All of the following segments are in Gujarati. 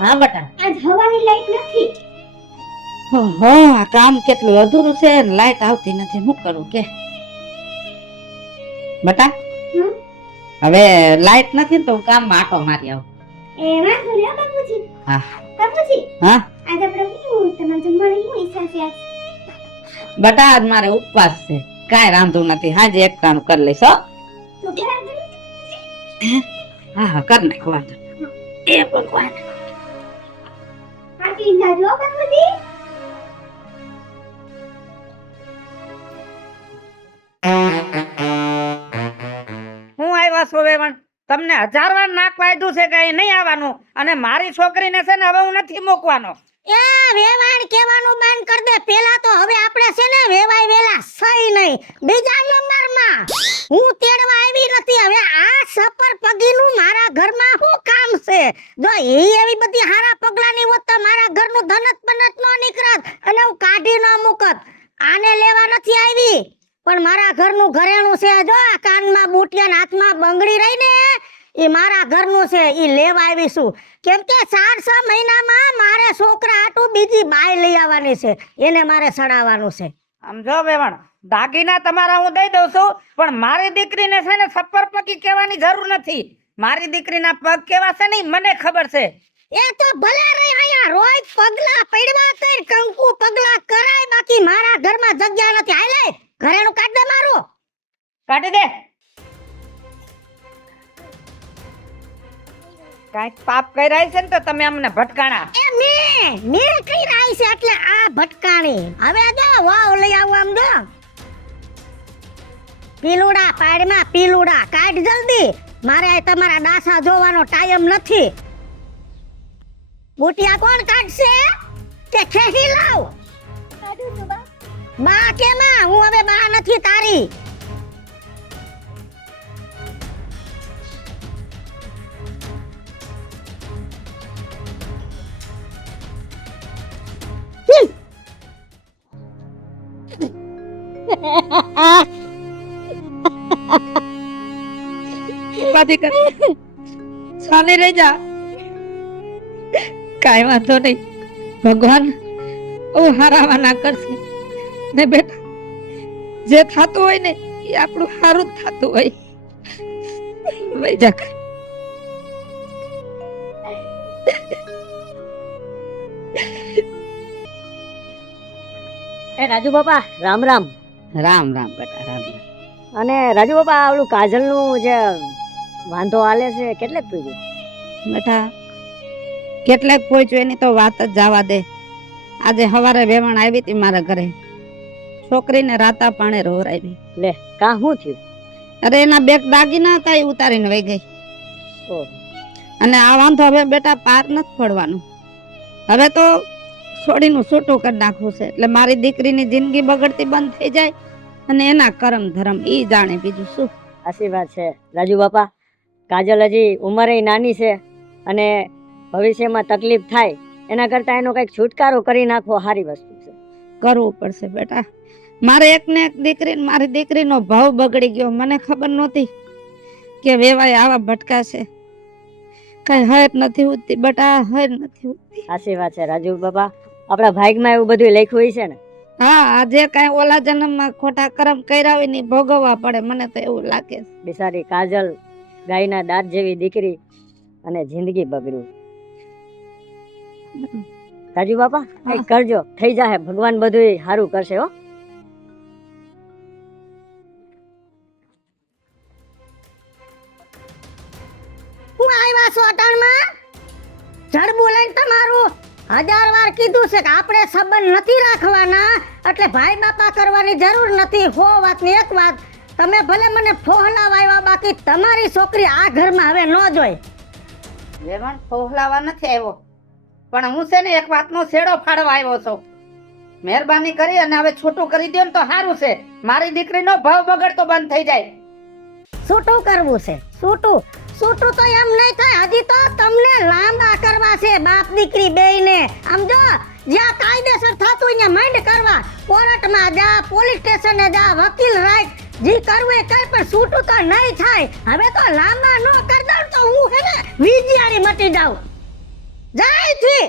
હા બટા. આજ હવાની લાઈટ નથી. હા કામ કેટલું અધૂરું છે, લાઈટ આવતી નથી, શું કરું કે બટા. હમ હવે લાઈટ નથી ને તો હું કામમાં આટો મારી આવું. એ વાંધો નહીં હો બાપુજી. હા બાપુજી હા આજ આપણે શું તમારે જમવાની શું ઈચ્છા છે આજ? બટા આજ મારે ઉપવાસ છે, કાંઈ રાંધું નથી, હાજે એક કામ કરી લઈશ હો. તો બરાબર હા હા કર નાખ વાંધો નહીં. એ ભગવાન પાટી જાજો બાપુજી. હું આવ્યા છો વેવણ? તમને 1000 વાર નાક વાગ્યું છે કે અહીં નહીં આવવાનું, અને મારી છોકરીને છે ને હવે હું નથી મૂકવાનો. એ વેવાણ કેવાનું બંધ કર દે. પેલા તો હવે આપણે છે ને વેવાય વેલા સહી નહીં. બીજા નંબરમાં હું તેડવા આવી નથી. હવે આ સપર પગીનું મારા ઘરમાં શું કામ છે? જો એવી બધી હારા પગલાની હોત તો મારા ઘરનું ધનત બનત નો નીકળત અને હું કાઢી ન મૂકત. આને લેવા નથી આવી, પણ મારા ઘરનું ઘરેણું છે. જો આ કાનમાં બુટિયા ને હાથમાં બંગડી રહી ને એ મારા ઘરનું છે, એ લેવા આવીશું. કેમ કે 4-6 મહિનામાં મારે છોકરા હાટું બીજી બાઈ લઈ આવવાની છે, એને મારે સડાવવાનું છે. આમ જો વેવણ, દાગીના તમારા હું દઈ દઉં છું, પણ મારી દીકરીને છે ને સપર પગી કહેવાની જરૂર નથી. મારી દીકરીના પગ કેવા છે ને ઈ મને ખબર છે. એ તો ભલે રહી અહીંયા રોજ પગલા પડવા કર, કંકુ પગલા કરાય, બાકી મારા ઘરમાં જગ્યા નથી. હાલે ઘરેણું કાઢ દે મારું. કાઢી દે. કાંઈક પાપ કર્યા છે ને તો તમે અમને ભટકાણા. એ મેં કઈ રાઈ છે એટલે આ ભટકાણી. હવે જો વાવ લઈ આવું આમ જો. પીલુડા પાડમાં પીલુડા કાઢ જલ્દી. મારે આ તમારા ડાસા જોવાનો ટાઈમ નથી. બુટિયા કોણ કાઢશે કે ખેહી લાવ? કાઢું છું બા. બા કેમાં? હું હવે બા નથી તારી. ઉપાધિ કર, શાને રહી જા, કાંઈ વાંધો નહીં, ભગવાન હારાવાના કરશે ને બેટા. જે થતું હોય ને એ આપણું સારું જ થતું હોય. વઈ જા કર. એ રાજુ બાપા રામ રામ. રામ રામ બેટા રામ રામ. અને રાજુ બાપા આવડું કાજલનું જે વાંધો આલે છે કેટલેક પીડ્યું? બેટા કેટલાક પહોંચ્યું એની તો વાત જ જવા દે. આજે સવારે વેવણ આવી હતી મારા ઘરે, છોકરીને રાતા પાણે રોવરાવી. લે કા શું થયું? અરે એના બેગ દાગીના હતા એ ઉતારીને વહી ગઈ. ઓહ, અને આ વાંધો હવે બેટા પાર નથી પડવાનું. હવે તો છોડીનું છૂટું કરી નાખવું છે, એટલે મારી દીકરીની જિંદગી બગડતી બંધ થઈ જાય અને એના કરમ ધરમ ઈ જાણે, બીજું શું. આશીર્વાદ છે રાજુ બાપા. કાજલ હજી ઉંમરે નાની છે અને ભવિષ્યમાં તકલીફ થાય એના કરતા એનો કંઈક છુટકારો કરી નાખવો સારી વસ્તુ છે. કરવું પડશે બેટા. મારે એક ને એક દીકરી, મારી દીકરીનો ભાવ બગડી ગયો. મને ખબર નહોતી કે વેવાય આવા ભટકાશે. કઈ હર નથી ઉઠતી બેટા, હર નથી ઉઠતી. આશીર્વાદ છે રાજુ બાપા. આપણા ભાગમાં એવું બધું લખ્યું હોય છે ને. હા, આજે કઈ ઓલા જન્મમાં ખોટા કરમ કર્યા હોય ને ઈ ભોગવવા પડે, મને તો એવું લાગે છે. બિચારી કાજલ ગાયના દાંત જેવી દીકરી અને જિંદગી બગડ્યું. રાજુ બાપા કંઈક કરજો, થઈ જાહે. ભગવાન બધું સારું કરશે હો. હું આવ્યા છો અટાણમાં? જડબું લઈને તમારું 1000 વાર કીધું છે કે આપણે સંબંધ નથી રાખવાના, એટલે ભાઈ બાપા કરવાની જરૂર નથી. હો વાતની એક વાત, તમે ભલે મને ફોહલાવા આવ્યા, બાકી તમારી છોકરી આ ઘરમાં હવે ન જોઈ. વેવણ ફોહલાવા નથી આવ્યો, પણ હું છે ને એક વાતનો છેડો ફાડવા આવ્યો છું. મહેરબાની કરી અને હવે છૂટું કરી દો ને તો સારું છે. મારી દીકરીનો ભાવ બગડતો બંધ થઈ જાય. છૂટું કરવું છે? છૂટું તો એમ નહીં થાય. હજી તો તમને લાંબા કરવા છે બાપ દીકરી બેયને. આમ જો જ્યાં કાયદેસર થતું હોય ત્યાં માંડ કરવા. કોર્ટમાં જા, પોલીસ સ્ટેશને જા, વકીલ રાખ, જે કરવું એ કઈ, પણ છૂટું તો નહીં થાય. હવે તો લાંબા ન કરી દઉં તો હું હે ને વિજયારી મટી જાઉં. જાય થી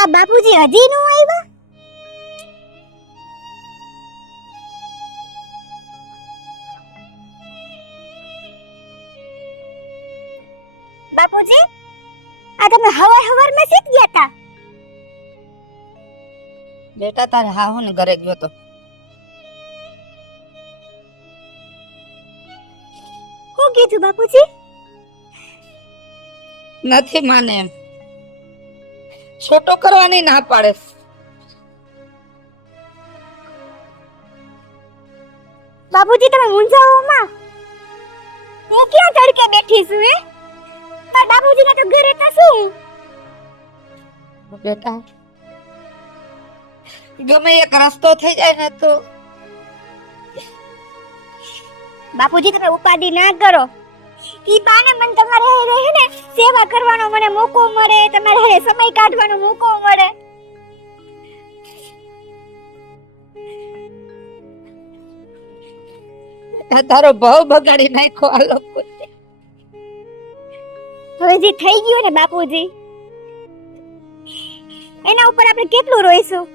આ બાપુજી હજી નો આવ્યા? બાપુજી આ તમે હવાર માં શીખ ગયા તા? બેટા તારે હાહુ ને ઘરે ગયો તો. શું કીધું બાપુજી? નથી માને એમ. છોટો કરવાની ના પાડે. બાપુજી તમે મૂંઝાવો માં. હું ક્યાં તડકે બેઠી છું હે? પણ બાપુજી ના તો ઘરે હતા શું? બેટા ગમે એક રસ્તો થઈ જાય ને તો. બાપુજી તમે ઉપાધિ ના કરો. ઈ બાને મને તમારે હારે હે ને સેવા કરવાનો મને મોકો મળે, તમારે હારે સમય કાઢવાનો મોકો મળે. તારો ભાવ બગાડી નાખ્યો આ લોકો. હવે જે થઈ ગયું ને બાપુજી, એના ઉપર આપણે કેટલું રોઈશું?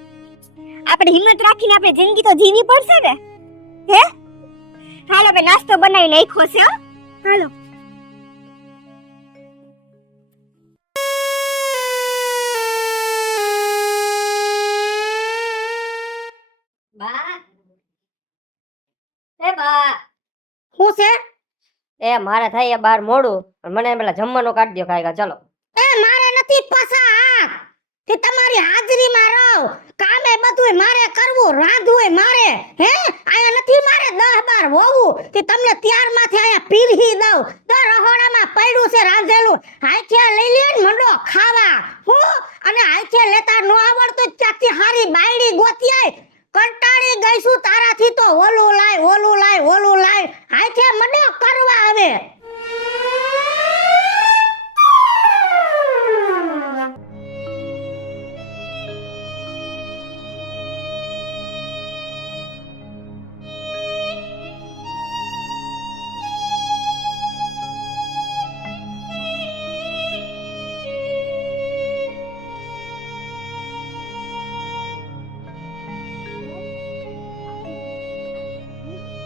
આપણે હિંમત રાખીને આપણે જિંદગી તો જીવી પડશે ને. હે હાલો આપણે નાસ્તો બનાવી નાખ્યો છે. હો હાલો. બા એ બા શું છે? એ મારે થાય એ બાર મોડું પણ મને પેલા જમવાનું કાઢી દો ખાયગા ચલો. એ મારે નથી પસા હાથ કે તમારી હાજરીમાં રહો. કામે બધું મારે કરવું, રાંધવું મારે. હે આયા નથી મારે 10-12 હોવું કે તમને ત્યારમાંથી આયા પીરહી દઉં. તો રહોડામાં પડ્યું છે રાંધેલું, હાથે લઈ લ્યો ને મંડો ખાવા. હું અને હાથે લેતા નો આવડતું ત્યાંથી હારી બાયડી ગોતી આય. કંટાળી ગઈશું તારાથી તો ઓલું લાય ઓલું લાય ઓલું લાય. હાથે મંડો કરવા આવે.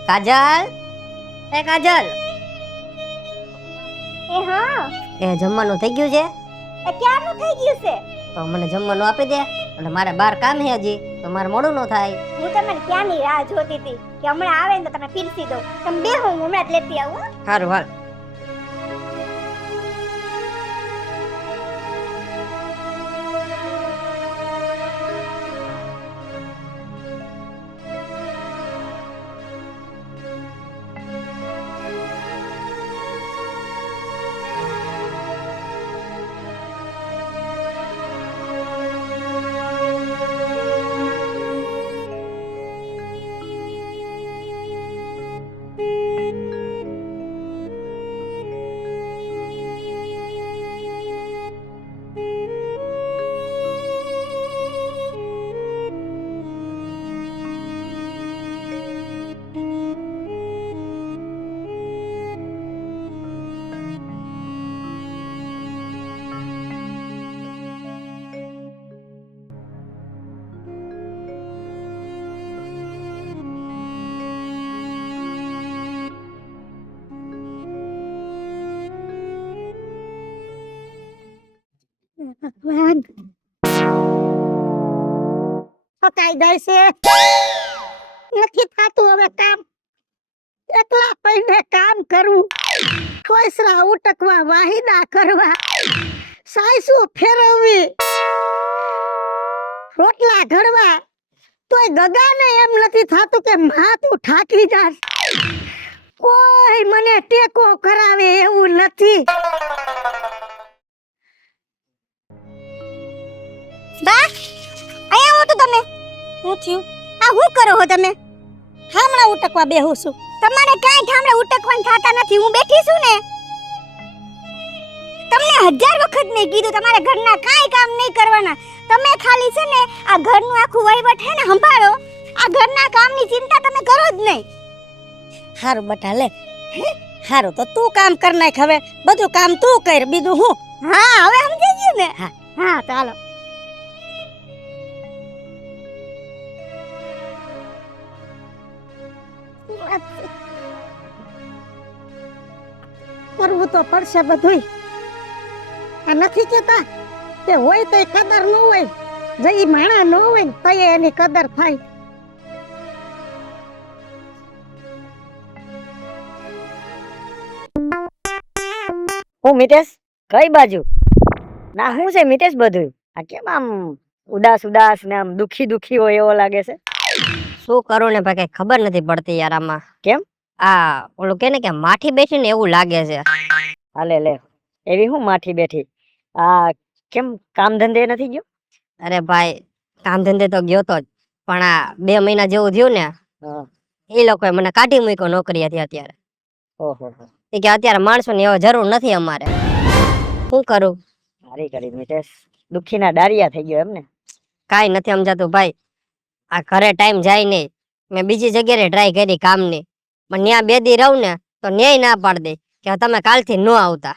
કાજલ એ કાજલ એ હા એ જમવાનું થઈ ગયું છે? એ ક્યારનું થઈ ગયું છે? તો મને જમવાનું આપી દે અને મારે બાર કામ છે હજી તો મારે મોડું ન થાય. હું તમને ક્યાંની રાહ જોતી હતી કે હમણાં આવે ને તો તમે પીરસી દો. તમે બેહો, હું હમણાં જ લેતી આવું. હો. સારું હાલ. ભગવાન પકાઈ જાય છે. નથી થાતું હવે કામ. એકલા પૈને કામ કરવું, ખોસરા ઉટકવા, વાહિદા કરવા, સાયસુ ફેરવવી, રોટલા ઘડવા. તોય ગગાને એમ નથી થાતું કે માં તું થાકી જાસ. કોઈ મને ટેકો કરાવે એવું નથી. બા અહીંયા આવો તો તમે. શું થયું? આ શું કરો છો તમે? હામણા ઉટકવા બેહું છું. તમારે કાંઈ ઠામડા ઉટકવાન થતા નથી. હું બેઠી છું ને. તમને 1000 વખત નહીં કીધું તમારે ઘરના કાંઈ કામ નહીં કરવાના. તમે ખાલી છે ને આ ઘરનું આખું વહીવટ હે ને સંભાળો. આ ઘરના કામની ચિંતા તમે કરો જ નહીં. હારું બટા લે. હારું તો તું કામ કર નાખ હવે. બધું કામ તું કર, બીજું હું. હા હવે સમજાઈ ગયું ને. હા ચાલો. કરવું તો પડશે બધુંય. આ નથી કેતા કે હોય તો કદર ન હોય, જઈ માણા ન હોય ને તોય એની કદર થાય. હું મિતેશ કઈ બાજુ ના શું છે મિતેશ બધું આ કેમ આમ ઉદાસ ઉદાસ ને આમ દુખી દુખી હોય એવો લાગે છે? શું કરું ને ભાઈ કઈ ખબર નથી પડતી યાર આમાં. કેમ? આ ઓલું કે ને કે માઠી બેઠી ને એવું લાગે છે. હાલે લે એવી હું માઠી બેઠી? આ કેમ કામ ધંધે નથી ગયો? અરે ભાઈ કામ ધંધે તો ગયો તો જ, પણ આ 2 મહિના જેવું થયું ને હા. એ લોકોએ મને કાઢી મૂક્યો નોકરીએથી અત્યારે. ઓહો એ કે અત્યારે માણસોની હવે જરૂર નથી અમારે. શું કરું? સારી કરી મિતેશ, દુખીના ડારિયા થઈ ગયો એમ ને? કાઈ નથી સમજાતું ભાઈ. આ ઘરે ટાઈમ જાય નહીં. મેં બીજી જગ્યાએ ટ્રાય કરી કામની, પણ ત્યાં 2 દી રહું ને તો ન્યાય ના પાડી દે કે તમે કાલથી ન આવતા.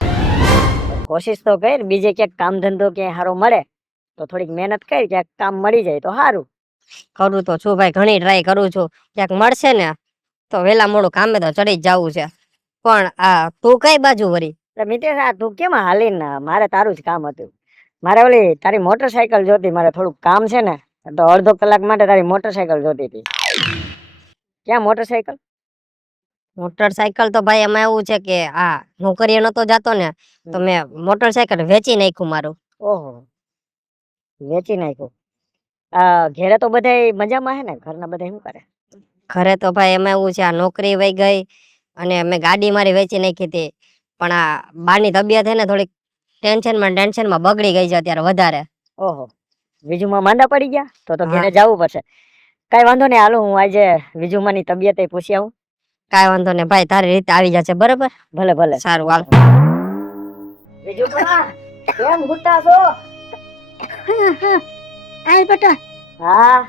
કોશિશ તો કર, બીજે ક્યાંક કામ ધંધો ક્યાંય સારો મળે તો થોડીક મહેનત કર, ક્યાંક કામ મળી જાય તો સારું. કરું તો છું ભાઈ, ઘણી ટ્રાય કરું છું. ક્યાંક મળશે ને તો વેલા મોડું કામે તો ચડી જ જવું છે. પણ આ તું કઈ બાજુ વળી? મિતેશ આ તું કેમ હાલીને? મારે તારું જ કામ હતું. મારે ઓલી તારી મોટરસાયકલ જોતી, મારે થોડુંક કામ છે ને તો અડધો કલાક માટે તારી મોટરસાયકલ જોતી હતી. ક્યાં મોટરસાયકલ? મોટરસાયકલ તો ભાઈ એમાં એવું છે કે આ નોકરીએ નતો જાતો ને તો મેં મોટરસાયકલ વેચી નાખ્યું મારું. ઓહો વેચી નાખ્યું. આ ઘેરે તો બધાય મજામાં હે ને? ઘરના બધા શું કરે? ઘરે તો ભાઈ એમાં એવું છે, આ નોકરી વહી ગઈ અને મેં ગાડી મારી વેચી નાખી હતી. પણ આ બાની તબિયત હે ને થોડીક ટેન્શનમાં બગડી ગઈ છે અત્યારે વધારે. ઓહો વિજુમાં માંદા પડી ગયા તો ઘેરે જવું પડશે. કઈ વાંધો નહીં, હાલો હું આજે વિજુમાની તબિયત પૂછી આવું. કાઈ વાંધો નહીં ભાઈ, તારી રીતે આવી જશે બરાબર? ભલે ભલે. સારું હાલ. વિજુમા કેમ ગુટ્ટા છો? આય બેટા. હા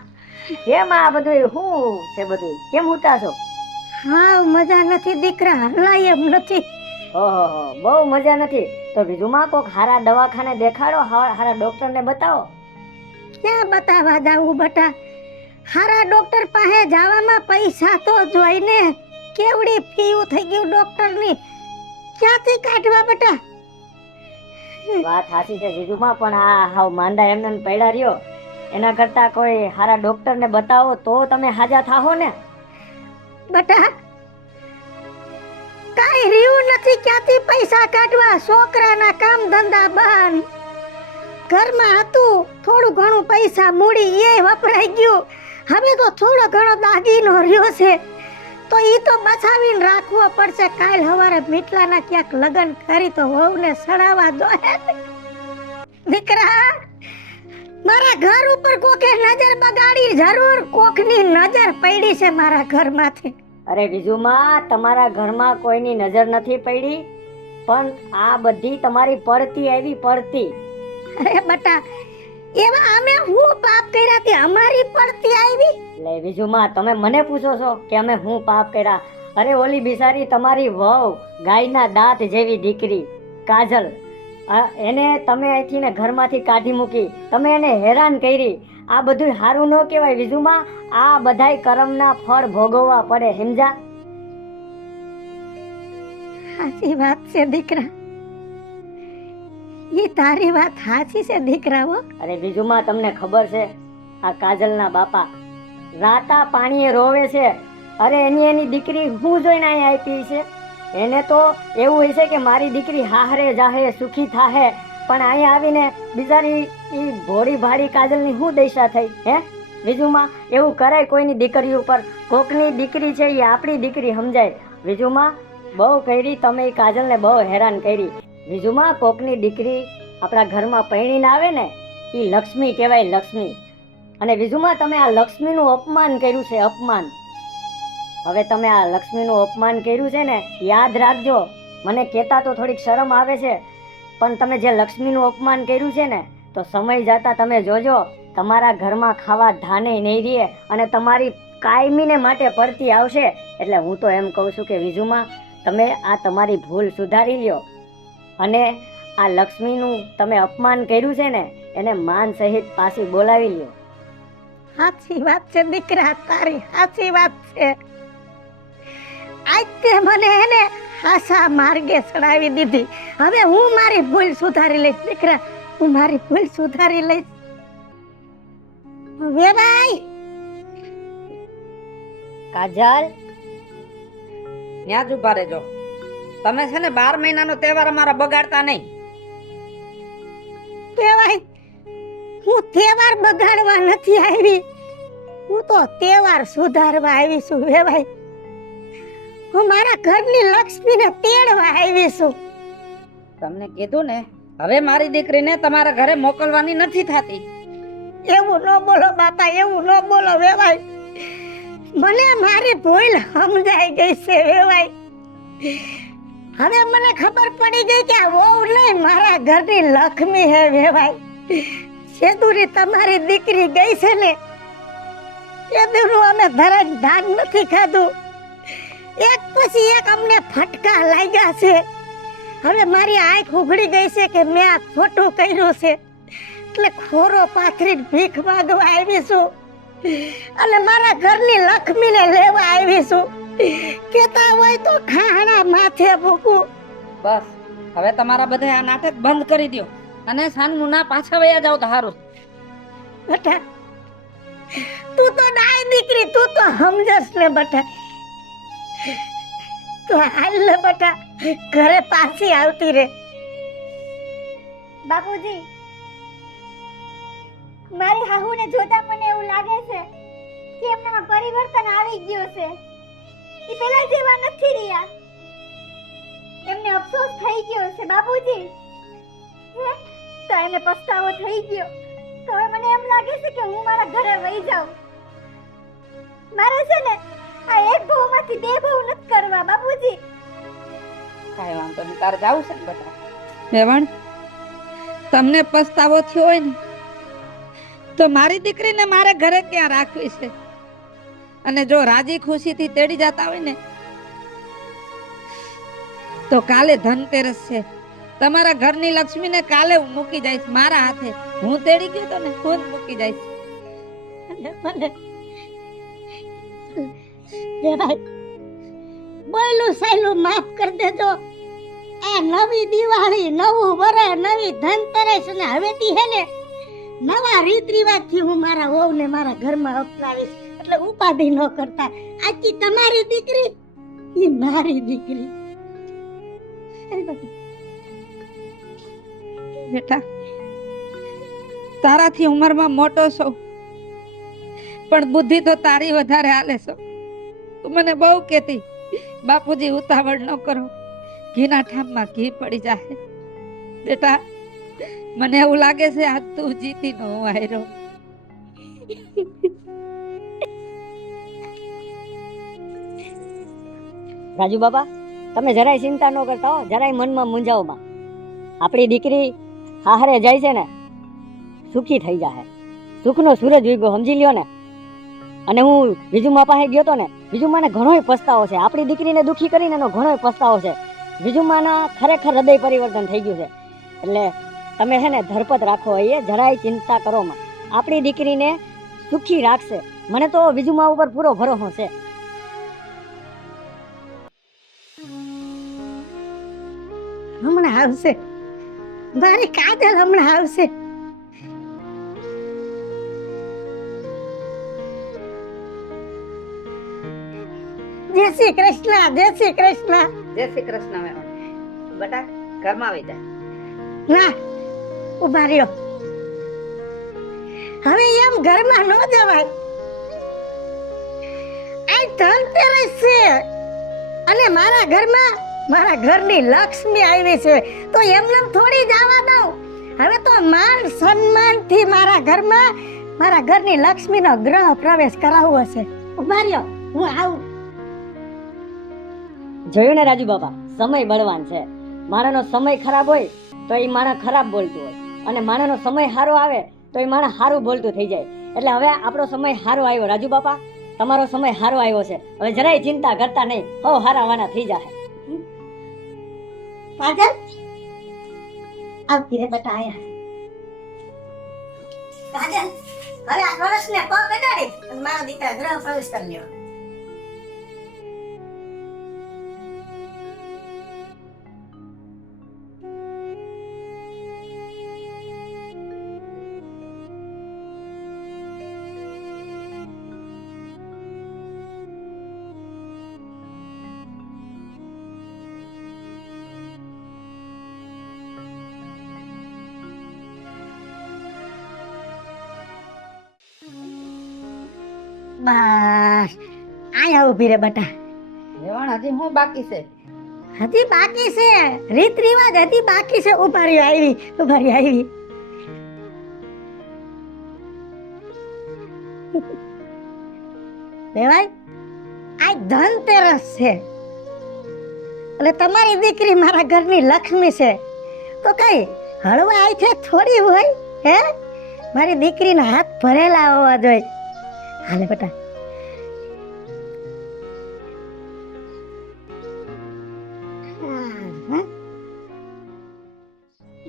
કેમ આ બધું શું છે? બધું કેમ ઉતા છો? હા મજા નથી દીકરા, હલાય એમ નથી. ઓહો બહુ મજા નથી તો વિજુમા કોક હારા દવાખાને દેખાડો, હારા ડોક્ટર ને બતાવો. ક્યાં બતાવવા જાવું બેટા? હારા ડોક્ટર પાસે જવામાં પૈસા તો જોઈને. કેવડી ફી થઈ ગયું ડોક્ટરની, ક્યાંથી કાઢવા બેટા? વાત સાચી છે વિજુમા, પણ આ હાવ માંદા એમને પડ્યા રહ્યો એના કરતા કોઈ હારા ડોક્ટર ને બતાવો તો તમે હાજા થાહો ને. બેટા કાઈ રહ્યું નથી, ક્યાંથી પૈસા કાઢવા? છોકરાના કામ ધંધા બંધ, ઘરમાં હતું થોડું ઘણું પૈસા મૂડી એ વપરાઈ ગયું. હવે તો થોડો ઘણો દાગીનો રહ્યો છે તો ઈ તો બચાવીને રાખવો પડશે. કાલ સવારે મીઠલાના ક્યાંક લગન કરી તો વહુને સડાવવા દો. દીકરા મારા ઘર ઉપર કોકે નજર બગાડી, જરૂર કોકની નજર પડી છે મારા ઘરમાંથી. અરે વિજુમા તમારા ઘરમાં કોઈની નજર નથી પડી, પણ આ બધી તમારી પડતી આવી પડતી. અરે બટા એવા અમે હું પાપ કર્યા તે અમારી પડતી આવી? લે વિજુમા તમે મને પૂછો છો કે અમે હું પાપ કર્યા? અરે ઓલી બિચારી તમારી વહુ, ગાયના દાંત જેવી દીકરી કાજલ, એને તમે અહીંથી ને ઘરમાંથી કાઢી મૂકી, તમે એને હેરાન કરી. આ બધું સારું ન કહેવાય વિજુમા. આ બધાય કર્મના ફળ ભોગવવા પડે, સમજા? સાચી વાત છે દીકરા, એ તારી વાત સાચી છે દીકરાઓ. અરે વિજુમા તમને ખબર છે આ કાજલના બાપા રાતા પાણીએ રોવે છે. અરે એની દીકરી હું જોઈને અહીં આપી છે. એને તો એવું હોય છે કે મારી દીકરી હાહરે જાહે સુખી થાહે, પણ અહીંયા આવીને બિચારી ઈ ભોળી ભાડી કાજલની શું દશા થઈ? હે વિજુમા એવું કરાય કોઈની દીકરી ઉપર? કોકની દીકરી છે એ આપણી દીકરી સમજાય. વિજુમા બહુ કરી તમે, કાજલને બહુ હેરાન કરી. વિજુમા કોકની દીકરી આપણા ઘરમાં પૈણીને આવે ને એ લક્ષ્મી કહેવાય, લક્ષ્મી. અને વિજુમા તમે આ લક્ષ્મીનું અપમાન કર્યું છે, અપમાન. હવે તમે આ લક્ષ્મીનું અપમાન કર્યું છે ને, યાદ રાખજો. મને કહેતા તો થોડીક શરમ આવે છે, પણ તમે જે લક્ષ્મીનું અપમાન કર્યું છે ને તો સમય જતા તમે જોજો તમારા ઘરમાં ખાવા ધાને નહીં રહે અને તમારી કાયમીને માટે પડતી આવશે. એટલે હું તો એમ કહું છું કે વિજુમાં તમે આ તમારી ભૂલ સુધારી લ્યો અને આ લક્ષ્મીનું તમે અપમાન કર્યું છે ને એને માન સહિત પાછી બોલાવી લ્યો. સાચી વાત છે દીકરા, તારી સાચી વાત છે. આજ તે મને એને હાસા માર્ગે ચડાવી દીધી. હવે હું મારી ભૂલ સુધારી લઈશ દીકરા, હું મારી ભૂલ સુધારી લઈશ. વેવાઈ, કાજલ, ત્યાં જ ઉભા રહેજો. તમે છે ને 12 મહિનાનો તહેવાર અમારા બગાડતા નહીં. વેવાઈ, હું તહેવાર બગાડવા નથી આવી, હું તો તહેવાર સુધારવા આવી છું. વેવાઈ, હું મારા ઘરની લક્ષ્મીને તેડવા આવી છું. તમને કીધું ને, હવે મારી દીકરીને તમારા ઘરે મોકલવાની નથી થતી. એવું ન બોલો બાપા, એવું ન બોલો વેવાઈ. મને મારી ભૂલ સમજાઈ ગઈ છે વેવાઈ. હવે મને ખબર પડી ગઈ કે આ વહુ નહીં, મારા ઘરની લક્ષ્મી હે વેવાઈ. સેદુરી તમારી દીકરી ગઈ છે ને, સેદુરનું અમે ધરાજ ધાન નથી ખાધું. એક પછી એક અમને ફટકા લાગ્યા છે. હવે મારી આંખ ઉઘડી ગઈ છે કે મેં આ ખોટું કર્યું છે, એટલે ખોરો પાથરી ભીખ માંગવા આવી છું અને મારા ઘરની લક્ષ્મીને લેવા આવી છું. કેતા હોય તો ખાણા માથે મૂકું. બસ હવે તમારા બધા આ નાટક બંધ કરી દો અને સાનમુ ના પાછા વયા જાવ તો સારું. બેટા, તું તો ડાય દીકરી, તું તો સમજસ ને બેટા. તો હાલ ને બેટા, ઘરે પાછી આવતી રે. બાપુજી, મારી હાહુને જોતા મને એવું લાગે છે કે એમનામાં પરિવર્તન આવી ગયું છે. એ પેલા જેવા નથી રહ્યા. એમને અફસોસ થઈ ગયો છે બાપુજી. હે? તો એમને પસ્તાવો થઈ ગયો. તો હવે મને એમ લાગે છે કે હું મારા ઘરે વહી જાઉં. મારે છે ને આ એક બહુમાંથી બે બહુ નથી કરવા બાપુજી. કાંઈ વાંધો નહીં, તારે જાવું છે ને બેટા. વેવાણ, તમને પસ્તાવો થયો હોય ને તો મારી દીકરીને મારે ઘરે ક્યાં રાખવી છે? અને જો રાજી ખુશીથી તેડી જતા હોય ને તો કાલે ધનતેરસ છે. તમારા ઘરની લક્ષ્મીને કાલે હું મૂકી જઈશ મારા હાથે. હું તેડી ગયો તો ને હું જ મૂકી જઈશ. ભલે વેવાઈ, બોલું સાયલું માફ કરી દેજો. આ નવી દિવાળી, નવું વરસ, નવી ધનતેરસ ને હવેથી હે ને નવા રીત રિવાજથી હું મારા વહુને મારા ઘરમાં અપનાવીશ. એટલે ઉપાધિ ન કરતા. આજી તમારી દીકરી, ઈ મારી દીકરી. બેટા, તારાથી ઉંમરમાં મોટો છો પણ બુદ્ધિ તો તારી વધારે હાલે છો. તું મને બહુ કહેતી, બાપુજી ઉતાવળ ન કરો, ઘીના ઠામમાં ઘી પડી જાય. બેટા, મને એવું લાગે છે આ તું જીતી નો હાર્યો. રાજુ બાપા, તમે જરાય ચિંતા ન કરતા હો, જરાય મનમાં મૂંઝાવમાં. આપણી દીકરી હાહરે જાય છે ને સુખી થઈ જાય. સુખનો સૂરજ ઉગ્યો, સમજી લ્યો ને. અને હું વિજુમા પાસે ગયો તો ને, વિજુમાને ઘણોય પસ્તાવો છે. આપણી દીકરીને દુખી કરીને એનો ઘણોય પસ્તાવો છે. વિજુમાના ખરેખર હૃદય પરિવર્તન થઈ ગયું છે. એટલે તમે છે ને ધરપત રાખો, એ જરાય ચિંતા કરો માં. આપણી દીકરીને સુખી રાખશે. મને તો વિજુમા ઉપર પૂરો ભરોસો છે. હમણાં આવશે મારી કાજલ, હમણાં આવશે. જય શ્રી કૃષ્ણ, જય શ્રી કૃષ્ણ. જય શ્રી કૃષ્ણ. વેવાણ, બેટા ઘરમાં આવી જાય. ના, ઉભા રહ્યો. હવે એમ ઘરમાં ન જવાય. આ ધનતેરસ છે અને મારા ઘરમાં મારા ઘરની લક્ષ્મી આવી છે, તો એમને થોડી જવા દઉં. હવે તો માન સન્માનથી મારા ઘરમાં મારા ઘરની લક્ષ્મીનો ગ્રહ પ્રવેશ કરાવવો છે. ઉભા રહ્યો, હું આવું. જોયું ને રાજુ બાપા, સમય બળવાન છે. માણસનો સમય ખરાબ હોય તો એ માણસ ખરાબ બોલતું હોય, અને માણસનો સમય સારો આવે તો એ માણસ સારું બોલતું થઈ જાય. એટલે હવે આપણો સમય સારો આવ્યો રાજુ બાપા. તમારો સમય સારો આવ્યો છે, હવે જરાય ચિંતા કરતા નહીં, હો હારાવાના થઈ જાય. કાજલ આવતી રે બેટા આયા. કાજલ હવે આ વર્ષને પગ અડાડી અને મારો દીકરા ગ્રહ પ્રવેશ કરી લ્યો. બસ આયા ઉભી રે બેટા. વેવાણ હજી હું બાકી છે? હજી બાકી છે, રીત રિવાજ હજી બાકી છે. ઉભા રહ્યો આવી. દેવાય આ ધનતેરસ છે એટલે તમારી દીકરી મારા ઘરની લક્ષ્મી છે, તો કઈ હળવા આવી છે થોડી હોય હે? મારી દીકરીના હાથ ભરેલા હોવા જોઈએ. હાલે બેટા.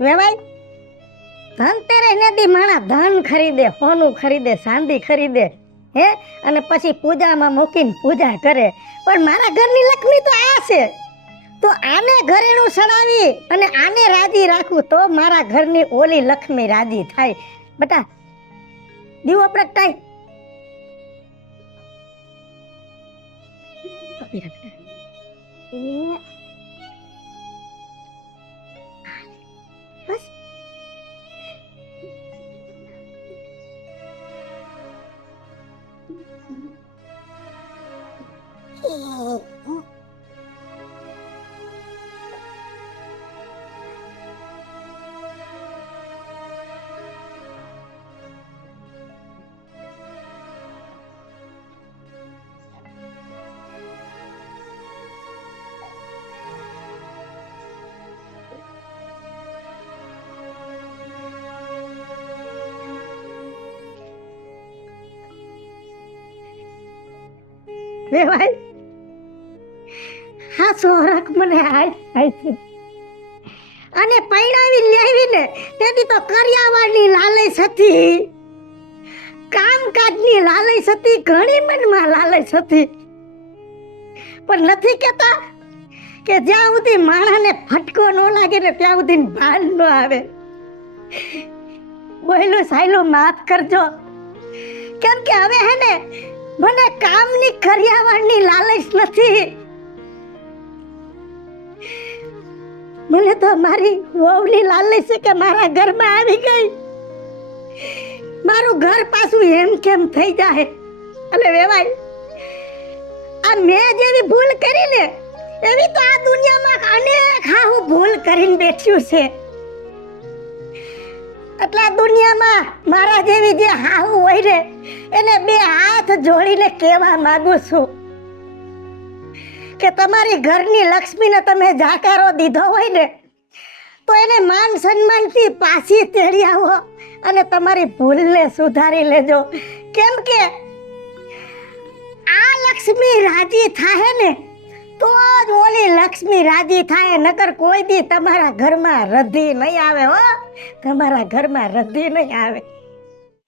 વેવાય ધનતેરસ ને દી માણા ધન ખરીદે, સોનું ખરીદે, ચાંદી ખરીદે હે, અને પછી પૂજામાં મૂકીને પૂજા કરે. પણ મારા ઘરની લક્ષ્મી તો આ છે, તો આને ઘરેણું સડાવી અને આને રાજી રાખું તો મારા ઘરની ઓલી લક્ષ્મી રાજી થાય. બેટા દીવો પ્રગટાય. બસ વેવાય હા સોરક મને આય છે અને પૈણાવી લાવીને તેથી તો કર્યાવાળની લાલચ હતી, કામકાજની લાલચ હતી, ઘણી મનમાં લાલચ હતી. પણ નથી કહેતા કે જ્યાં સુધી માણાને ફટકો ન લાગે ને ત્યાં સુધી ભાન ન આવે. બોયલું સાયલું માફ કરજો, કેમ કે હવે હે ને મને કામની કર્યાવાળની લાલચ નથી. મને તો મારી વહુની લાલચ છે કે મારા ઘરમાં આવી ગઈ, મારું ઘર પાછું એમ કેમ થઈ જાય. અને વેવાય આ મેં જેવી ભૂલ કરી ને એવી તો આ દુનિયામાં અનેક હાહુ ભૂલ કરીને બેઠ્યું છે. એટલા દુનિયામાં મારા જેવી જે હાહુ હોય ને એને બે હાથ જોડીને કહેવા માંગુ છું કે તમારી ઘરની લક્ષ્મીને તમે જાકારો દીધો હોય ને તો એને માન સન્માનથી પાછી તેડી આવો અને તમારી ભૂલને સુધારી લેજો. કેમ કે આ લક્ષ્મી રાજી થાય ને તો જ ઓલી લક્ષ્મી રાજી થાય, નકર કોઈ દી તમારા ઘરમાં રધી નહીં આવે હો, તમારા ઘરમાં રધી નહીં આવે.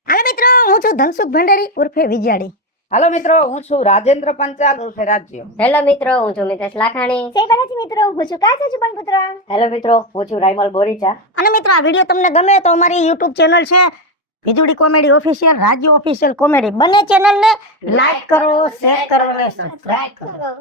હાલો મિત્રો, હું છું ધનસુખ ભંડારી ઉર્ફે વિજાડી. હાલો મિત્રો, હું છું રાજેન્દ્ર પંચાલ ઉર્ફે રાજ્યો. હેલો મિત્રો, હું છું મિતેશ લાખાણી. જય બાલાજી મિત્રો, હું છું કાચા છું પુત્ર. હેલો મિત્રો, હું છું રાયમલ બોરીચા. અને મિત્રો આ વિડીયો તમને ગમે તો અમારી YouTube ચેનલ છે વિજુડી કોમેડી ઓફિશિયલ, રાજ્ય ઓફિશિયલ કોમેડી, બંને ચેનલને લાઈક કરો, શેર કરો અને સબસ્ક્રાઇબ કરો.